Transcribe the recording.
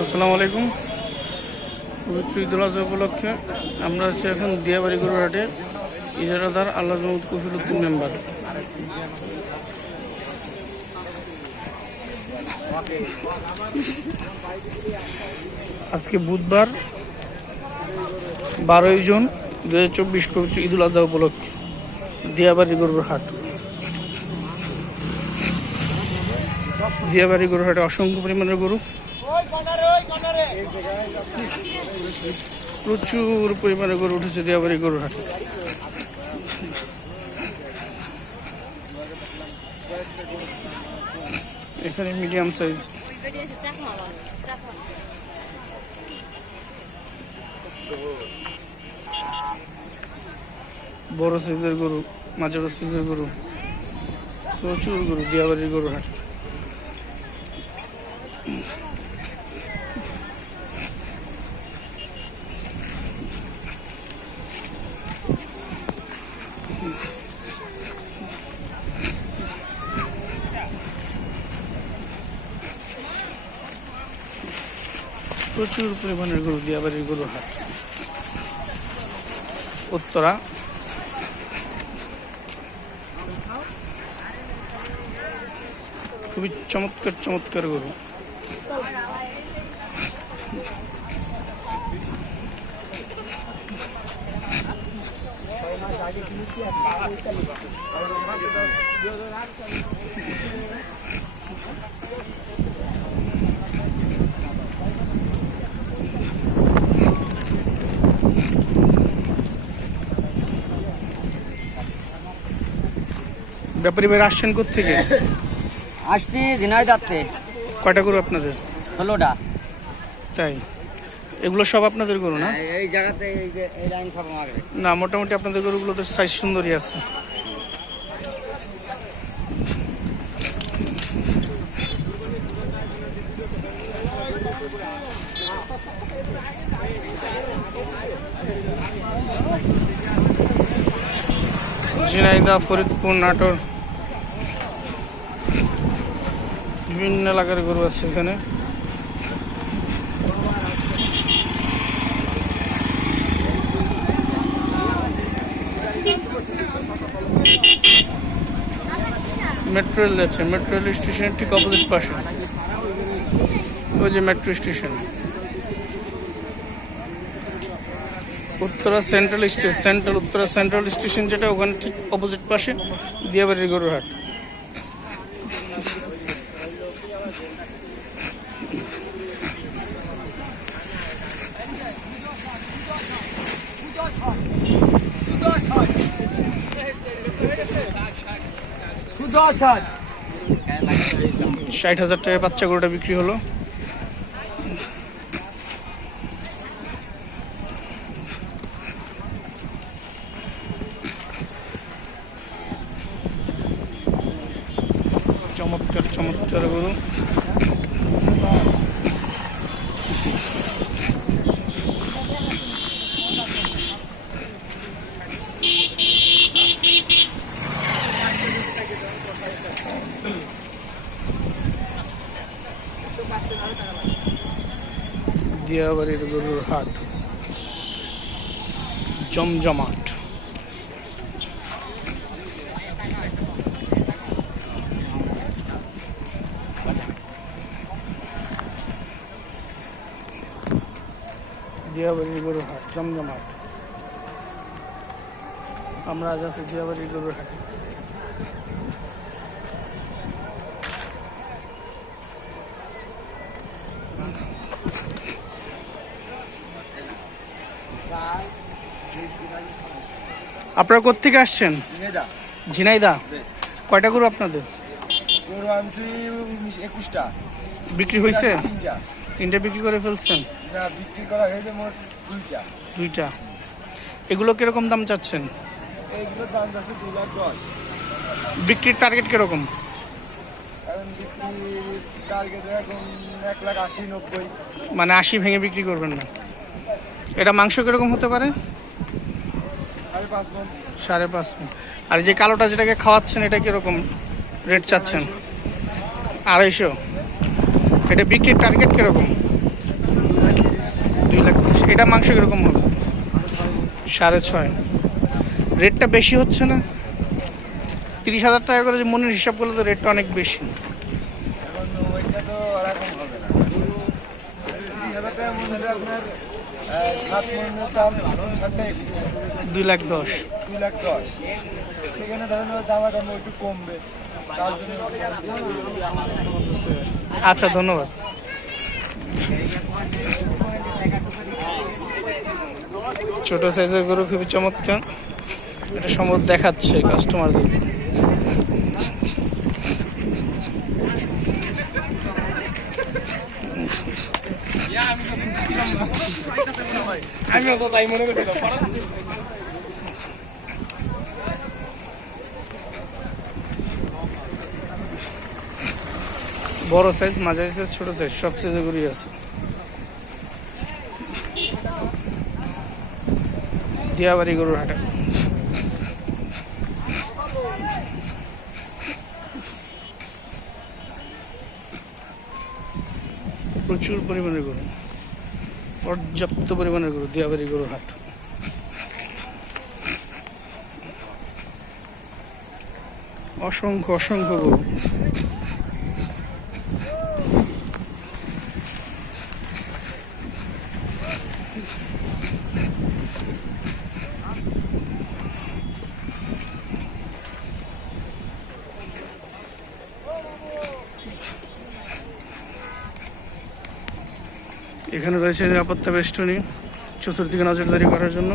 আসসালামু আলাইকুম। পবিত্র ঈদুল আজহা উপলক্ষে আমরা আছি এখন দিয়াবাড়ি গরুহাটে। ইজারাদার আল্লাহ মাহমুদ কফিলউদ্দিন মেম্বার। আজকে বুধবার 12 জুন 2024 পবিত্র ঈদুল আজহা উপলক্ষে দিয়াবাড়ি গরুর হাট। দিয়াবাড়ি গরুর হাটে অসংখ্য পরিমাণের গরু, প্রচুর পরিমাণে গরু উঠেছে দিয়াবাড়ি গরুর হাটে। এখানে মিডিয়াম সাইজ, বড় সাইজের গরু, মাঝারি সাইজের গরু, প্রচুর গরু দিয়াবাড়ির গরুর হাট। প্রচুর পরিমাণের গরু দিয়াবাড়ির গরুর হাট। উত্তরা খুবই চমৎকার চমৎকার গরু। ব্যাপারী ভাই আসছেন কোত্থেকে? আসছি ঝিনাইদহতে। কয়টা গরু আপনাদের? 16টা। তাই, এগুলো সব আপনাদের গরু না? এই জায়গাতে এই লাইন সব আমাদের না, মোটামুটি আপনাদের গরুগুলোতে সাইজ সুন্দরই আছে। ঝিনাইদহ, ফরিদপুর, নাটোর, বিভিন্ন এলাকার গরু আছে এখানে। মেট্রো রেল যাচ্ছে, মেট্রো রেল স্টেশনের ঠিক অপোজিট পাশে ওই যে metro station. Uttara central station যেটা, ওখানে ঠিক অপোজিট পাশে দিয়াবাড়ির গরুর হাট। $60,000 বাচ্চা গরুটা বিক্রি হলো। চমৎকার চমৎকার গরু। দিয়াবাড়ির গরুর হাট জমজমাট। দিয়াবাড়ির গরুর হাট জমজমাট। আমরা আজ আছি দিয়াবাড়ির গরুর হাটে। আপনারা কোত্থেকে আসছেন? ঝিনাইদহ। কয়টা গরু আপনাদের? গরু আনছি 21টা। বিক্রি হয়েছে? 3টা বিক্রি করে ফেলছেন? না, বিক্রি করা হয়েছে মোট 2টা। এগুলো কিরকম দাম চাচ্ছেন? এইগুলোর দাম যাচ্ছে 2,10,000। বিক্রির টার্গেট কিরকম? এখন বিক্রির টার্গেট এখন 1,80,90। মানে 80 ভেঙে বিক্রি করবেন না? এটা মাংস কিরকম হতে পারে? 5.5 মণ। 5.5 মণ। আর যে কালোটা যেটাকে খাওয়াচ্ছেন এটা কিরকম রেট চাচ্ছেন? 250। এটা বিক্রির টার্গেট কিরকম? 2,30,000। এটা মাংস কিরকম হবে? 6.5। রেটটা বেশি হচ্ছে না? 30,000 টাকা করে যে মনের হিসাব করলে তো রেটটা অনেক বেশি। এখন ওইটা তো ওরকম হবে না। 30,000 টাকা মন হলে আপনার 7 মনের দাম 2,10,000। 2,10,000। সেখানে ধরেন ওর দাম একটু কমবে, তার জন্য আচ্ছা, ধন্যবাদ। ছোট সাইজের গরু খুবই চমৎকার, এটা সম্ভব দেখাচ্ছে কাস্টমারদের। আমিও তো তাই মনে করছিলাম। বড় সাইজ, মাঝারি সাইজ, ছোট সাইজ, সব সাইজের গরুই আছে। দিয়াবাড়ি গরুর হাটে প্রচুর পরিমাণের গরু, পর্যাপ্ত পরিমাণের গরু। দিয়াবাড়ি গরুর হাট। অসংখ্য অসংখ্য গরু। এখানে রয়েছে নিরাপত্তা বেষ্টনী চতুর্দিকে নজরদারি করার জন্য।